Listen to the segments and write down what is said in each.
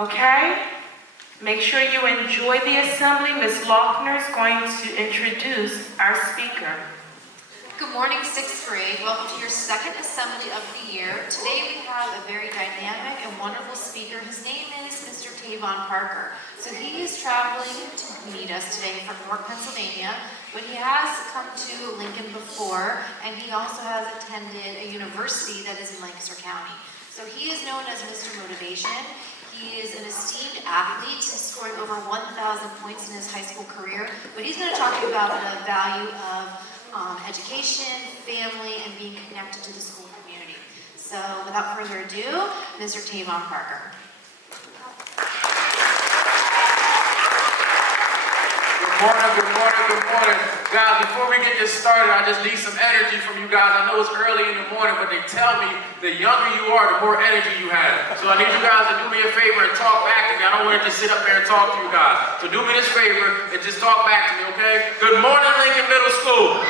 Okay? Make sure you enjoy the assembly. Ms. Lochner is going to introduce our speaker. Good morning, 6th grade. Welcome to your second assembly of the year. Today we have a very dynamic and wonderful speaker. His name is Mr. Tavon Parker. So he is traveling to meet us today from York, Pennsylvania, but he has come to Lincoln before, and he also has attended a university that is in Lancaster County. So he is known as Mr. Motivation. He is an esteemed athlete. He's scoring over 1,000 points in his high school career, but he's going to talk about the value of education, family, and being connected to the school community. So without further ado, Mr. Tavon Parker. Good morning. Guys, before we get this started, I just need some energy from you guys. I know it's early in the morning, but they tell me the younger you are, the more energy you have. So I need you guys to do me a favor and talk back to me. I don't want to just sit up there and talk to you guys. So do me this favor and just talk back to me, okay? Good morning, Lincoln Middle School.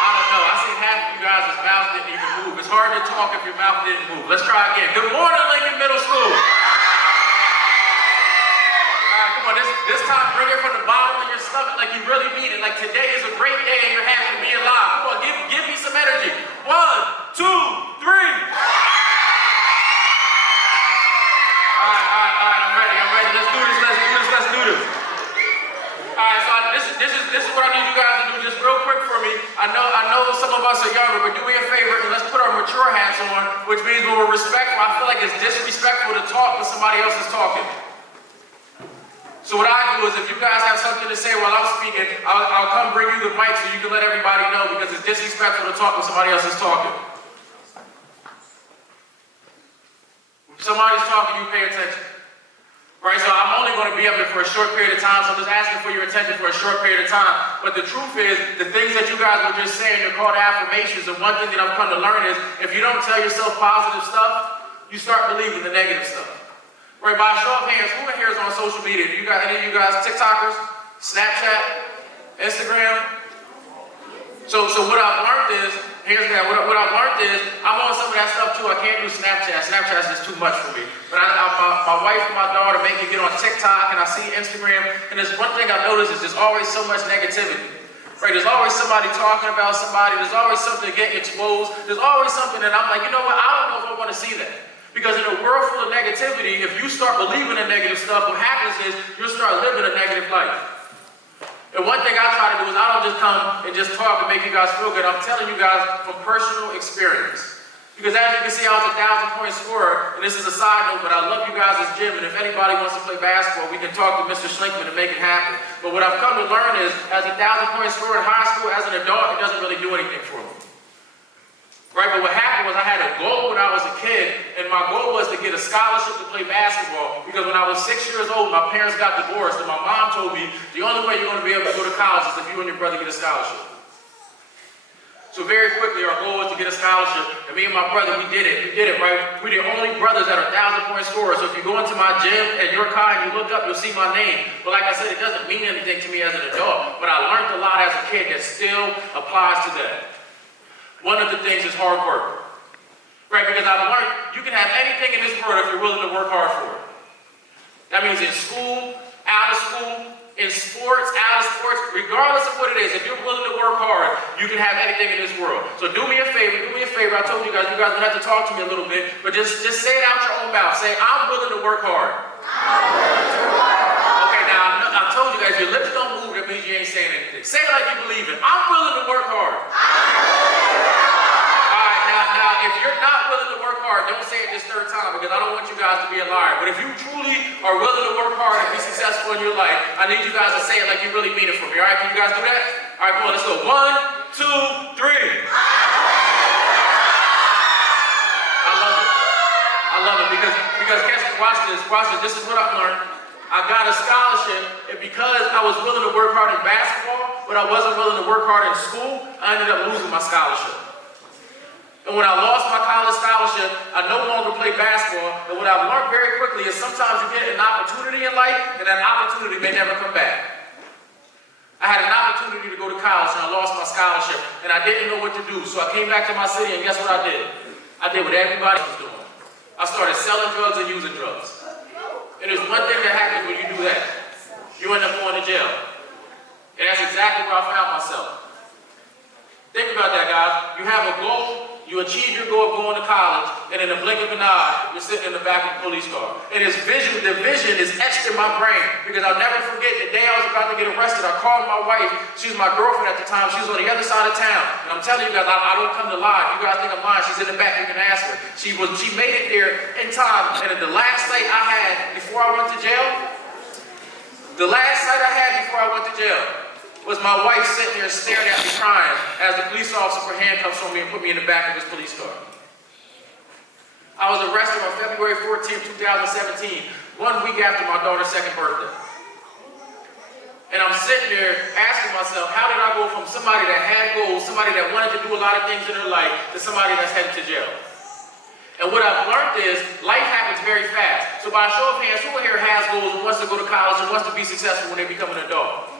I don't know. I see half of you guys' mouths didn't even move. It's hard to talk if your mouth didn't move. Let's try again. Good morning, Lincoln Middle School. This time, bring it from the bottom of your stomach like you really mean it. Like today is a great day and you're happy to be alive. Come on, give me some energy. 1, 2, 3. All right, I'm ready. Let's do this. All right, so this is what I need you guys to do just real quick for me. I know some of us are younger, but do me a favor and let's put our mature hats on, which means when we're respectful, I feel like it's disrespectful to talk when somebody else is talking. So what I do is if you guys have something to say while I'm speaking, I'll come bring you the mic so you can let everybody know because it's disrespectful to talk when somebody else is talking. If somebody's talking, you pay attention. Right, so I'm only going to be up there for a short period of time, so I'm just asking for your attention for a short period of time. But the truth is, the things that you guys were just saying, they're called affirmations, and one thing that I've come to learn is, if you don't tell yourself positive stuff, you start believing the negative stuff. Right, by a show of hands, who in here is on social media? Do you got any of you guys TikTokers, Snapchat, Instagram? So what I've learned is, what I've learned is, I'm on some of that stuff too. I can't do Snapchat. Snapchat's just too much for me. But my wife and my daughter make me get on TikTok, and I see Instagram, and there's one thing I've noticed is there's always so much negativity. Right, there's always somebody talking about somebody. There's always something getting exposed. There's always something that I'm like, you know what? I don't know if I want to see that. Because in a world full of negativity, if you start believing in negative stuff, what happens is you'll start living a negative life. And one thing I try to do is I don't just come and just talk and make you guys feel good. I'm telling you guys from personal experience. Because as you can see, I was a 1,000-point scorer, and this is a side note, but I love you guys' gym, and if anybody wants to play basketball, we can talk to Mr. Schlinkman and make it happen. But what I've come to learn is, as a 1,000-point scorer in high school, as an adult, it doesn't really do anything for me. Right, but what happened was I had a goal when I was a kid, and my goal was to get a scholarship to play basketball, because when I was 6 years old, my parents got divorced, and my mom told me, the only way you're going to be able to go to college is if you and your brother get a scholarship. So very quickly, our goal was to get a scholarship, and me and my brother, we did it, right? We're the only brothers that are 1,000-point scorers, so if you go into my gym at York High and you look up, you'll see my name. But like I said, it doesn't mean anything to me as an adult, but I learned a lot as a kid that still applies to that. One of the things is hard work, right? Because I've learned you can have anything in this world if you're willing to work hard for it. That means in school, out of school, in sports, out of sports, regardless of what it is, if you're willing to work hard, you can have anything in this world. So do me a favor. I told you guys would have to talk to me a little bit, but just say it out your own mouth. Say, I'm willing to work hard. Okay, now I told you guys, your lips don't move, that means you ain't saying anything. Say it like you believe it. I'm willing to work hard. Now, if you're not willing to work hard, don't say it this third time because I don't want you guys to be a liar. But if you truly are willing to work hard and be successful in your life, I need you guys to say it like you really mean it for me. All right, can you guys do that? All right, come on, let's go. 1, 2, 3. I love it because watch this. This is what I've learned. I got a scholarship, and because I was willing to work hard in basketball, but I wasn't willing to work hard in school, I ended up losing my scholarship. And when I lost my college scholarship, I no longer played basketball. And what I've learned very quickly is sometimes you get an opportunity in life, and that opportunity may never come back. I had an opportunity to go to college, and I lost my scholarship, and I didn't know what to do. So I came back to my city, and guess what I did? I did what everybody was doing. I started selling drugs and using drugs. And there's one thing that happens when you do that. You end up going to jail. And that's exactly where I found myself. Think about that, guys. You have a goal, you achieve your goal of going to college, and in the blink of an eye, you're sitting in the back of a police car. And the vision is etched in my brain, because I'll never forget the day I was about to get arrested. I called my wife. She was my girlfriend at the time. She was on the other side of town. And I'm telling you guys, I don't come to lie. If you guys think I'm lying, she's in the back. You can ask her. She made it there in time. And the last night I had before I went to jail, was my wife sitting there staring at me crying as the police officer put handcuffs on me and put me in the back of his police car. I was arrested on February 14, 2017, 1 week after my daughter's second birthday. And I'm sitting there asking myself, how did I go from somebody that had goals, somebody that wanted to do a lot of things in her life, to somebody that's headed to jail? And what I've learned is, life happens very fast. So by a show of hands, who here has goals and wants to go to college and wants to be successful when they become an adult?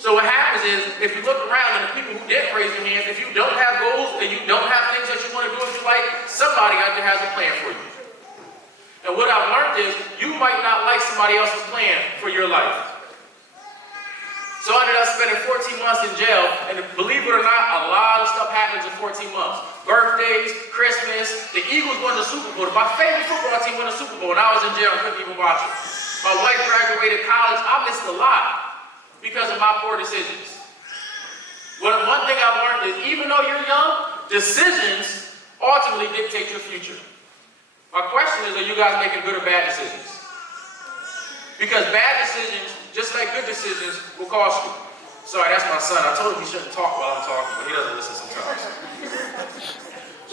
So what happens is, if you look around and the people who didn't raise their hands, if you don't have goals and you don't have things that you want to do in your life, somebody out there has a plan for you. And what I've learned is, you might not like somebody else's plan for your life. So I ended up spending 14 months in jail, and believe it or not, a lot of stuff happens in 14 months. Birthdays, Christmas, the Eagles won the Super Bowl. My favorite football team won the Super Bowl, and I was in jail and couldn't even watch it. My wife graduated college. I missed a lot because of my poor decisions. One thing I've learned is, even though you're young, decisions ultimately dictate your future. My question is, are you guys making good or bad decisions? Because bad decisions, just like good decisions, will cost you. Sorry, that's my son. I told him he shouldn't talk while I'm talking, but he doesn't listen sometimes.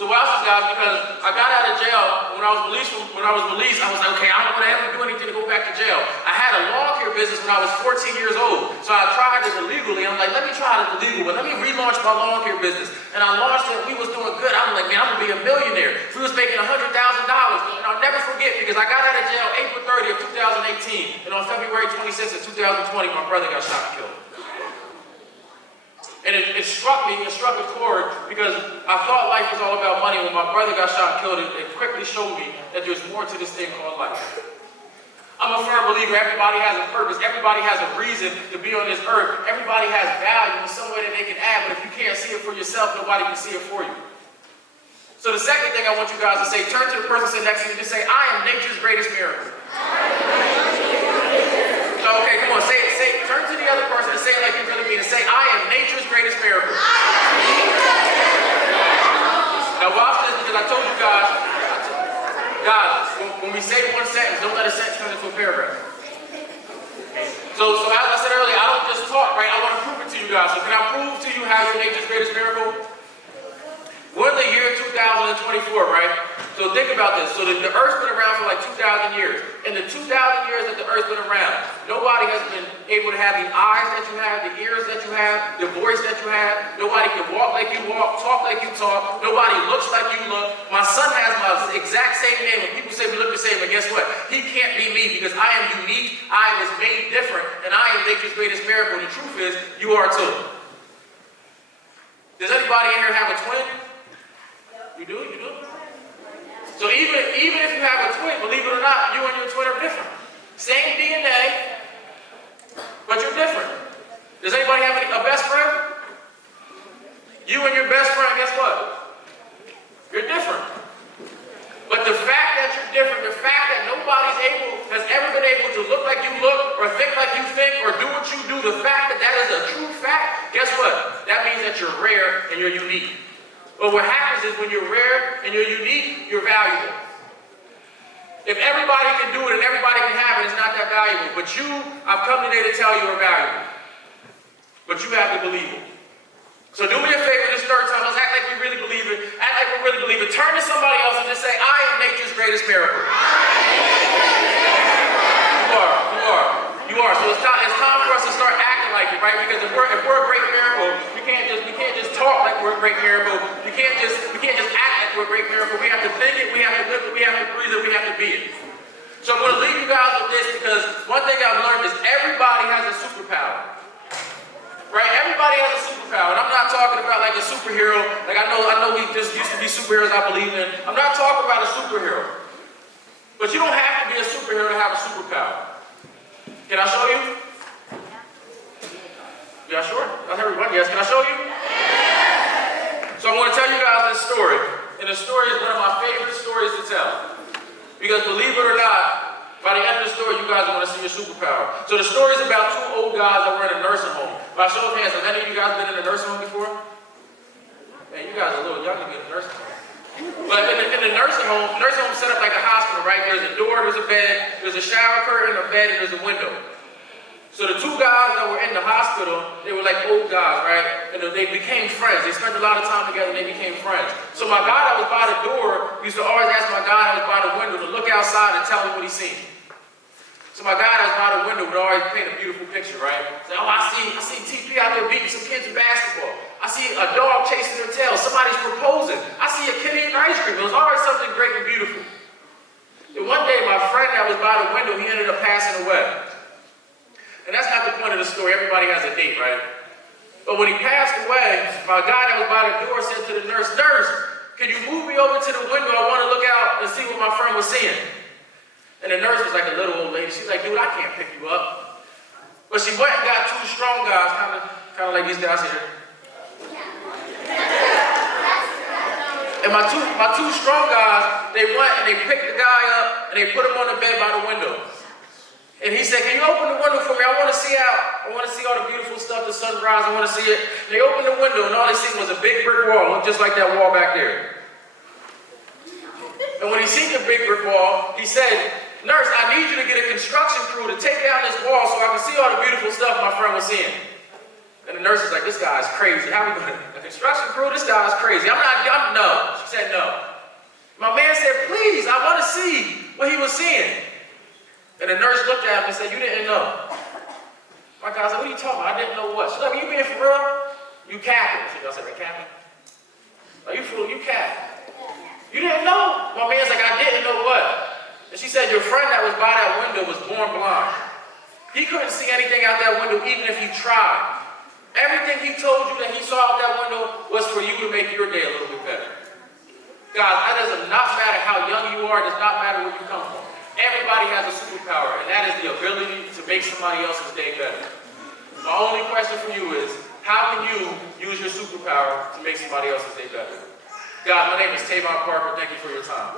So why else, guys? Because I got out of jail when I was released. I was like, okay, I don't want to ever do anything to go back to jail. I had a lawn care business when I was 14 years old. So I tried it illegally. I'm like, let me try it illegal, but let me relaunch my lawn care business. And I launched it. We was doing good. I'm like, man, I'm gonna be a millionaire. We was making $100,000. And I'll never forget, because I got out of jail April 30th of 2018, and on February 26th of 2020, my brother got shot and killed. And it struck me, it struck a chord, because I thought life was all about money. When my brother got shot and killed, it quickly showed me that there's more to this thing called life. I'm a firm believer everybody has a purpose, everybody has a reason to be on this earth, everybody has value in some way that they can add, but if you can't see it for yourself, nobody can see it for you. So the second thing I want you guys to say, turn to the person sitting next to you and just say, I am nature's greatest miracle. Okay, come on, say it. Turn to the other person and say it like you really mean it. Say, I am nature's greatest miracle. Now watch this, because I told you guys, when we say one sentence, don't let a sentence turn into a paragraph. So as I said earlier, I don't just talk, right? I want to prove it to you guys. So can I prove to you how you're nature's greatest miracle? We're in the year 2024, right? So think about this. So the Earth's been around for like 2,000 years. In the 2,000 years that the Earth's been around, nobody has been able to have the eyes that you have, the ears that you have, the voice that you have. Nobody can walk like you walk, talk like you talk. Nobody looks like you look. My son has my exact same name. When people say we look the same, but guess what? He can't be me, because I am unique. I was made different, and I am nature's greatest miracle. And the truth is, you are too. Does anybody in here have a twin? You do? You do? So even if you have a twin, believe it or not, you and your twin are different. Same DNA, but you're different. Does anybody have a best friend? You and your best friend, guess what? You're different. But the fact that you're different, the fact that has ever been able to look like you look, or think like you think, or do what you do, the fact that is a true fact, guess what? That means that you're rare and you're unique. But what happens is, when you're rare and you're unique, you're valuable. If everybody can do it and everybody can have it, it's not that valuable. But I've come today to tell you, are valuable. But you have to believe it. So do me a favor this third time. Let's act like we really believe it. Act like we really believe it. Turn to somebody else and just say, I am nature's greatest miracle. You are. So it's time for us to start acting like it, right? Because if we're a great miracle, we can't just talk like we're a great miracle. We can't just act like we're a great miracle. We have to think it, we have to live it, we have to breathe it, we have to be it. So I'm going to leave you guys with this, because one thing I've learned is everybody has a superpower. Right? Everybody has a superpower. superpower. And I'm not talking about like a superhero. Like I know we just used to be superheroes I believe in. I'm not talking about a superhero. But you don't have to be a superhero to have a superpower. Can I show you? Yeah, sure. Not everyone. Yes, can I show you? So I'm going to tell you guys this story. And the story is one of my favorite stories to tell. Because believe it or not, by the end of the story, you guys are going to see your superpower. So the story is about two old guys that were in a nursing home. By show of hands, have any of you guys been in a nursing home before? Man, you guys are a little young to be in a nursing home. But in the nursing home is set up like a hospital, right? There's a door, there's a bed, there's a shower curtain, a bed, and there's a window. So the two guys that were in the hospital, they were like old guys, right? And they became friends. They spent a lot of time together and they became friends. So my guy that was by the door used to always ask my guy that was by the window to look outside and tell me what he seen. So my guy that was by the window would always paint a beautiful picture, right? Say, oh, I see TP out there beating some kids in basketball. I see a dog chasing their tail. Somebody's proposing. I see a kid eating ice cream. It was always something great and beautiful. And one day, my friend that was by the window, he ended up passing away. And that's not the point of the story. Everybody has a date, right? But when he passed away, my guy that was by the door said to the nurse, "Nurse, can you move me over to the window? I want to look out and see what my friend was seeing." And the nurse was like a little old lady. She's like, "Dude, I can't pick you up." But she went and got two strong guys, kind of like these guys here. And my two strong guys, they went and they picked the guy up and they put him on the bed by the window. And he said, "Can you open the window for me? I want to see out. I want to see all the beautiful stuff, the sunrise. I want to see it." And they opened the window and all they seen was a big brick wall, looked just like that wall back there. And when he seen the big brick wall, he said, "Nurse, I need you to get a construction crew to take down this wall so I can see all the beautiful stuff my friend was seeing." And the nurse is like, "This guy's crazy. How are we going to, a construction crew? This guy's crazy. No." She said no. My man said, "Please, I want to see what he was seeing." And the nurse looked at him and said, "You didn't know." My guy said, "What are you talking about? I didn't know what?" She's like, "You being for real? You capping." She said, "Like capping? Are you fool? You capping? You didn't know?" My man's like, "I didn't know what?" And she said, "Your friend that was by that window was born blind. He couldn't see anything out that window even if he tried. Everything he told you that he saw out that window was for you to make your day a little bit better." Guys, that does not matter how young you are. It does not matter where you come from. Everybody has a superpower, and that is the ability to make somebody else's day better. My only question for you is, how can you use your superpower to make somebody else's day better? Guys, my name is Tavon Parker. Thank you for your time.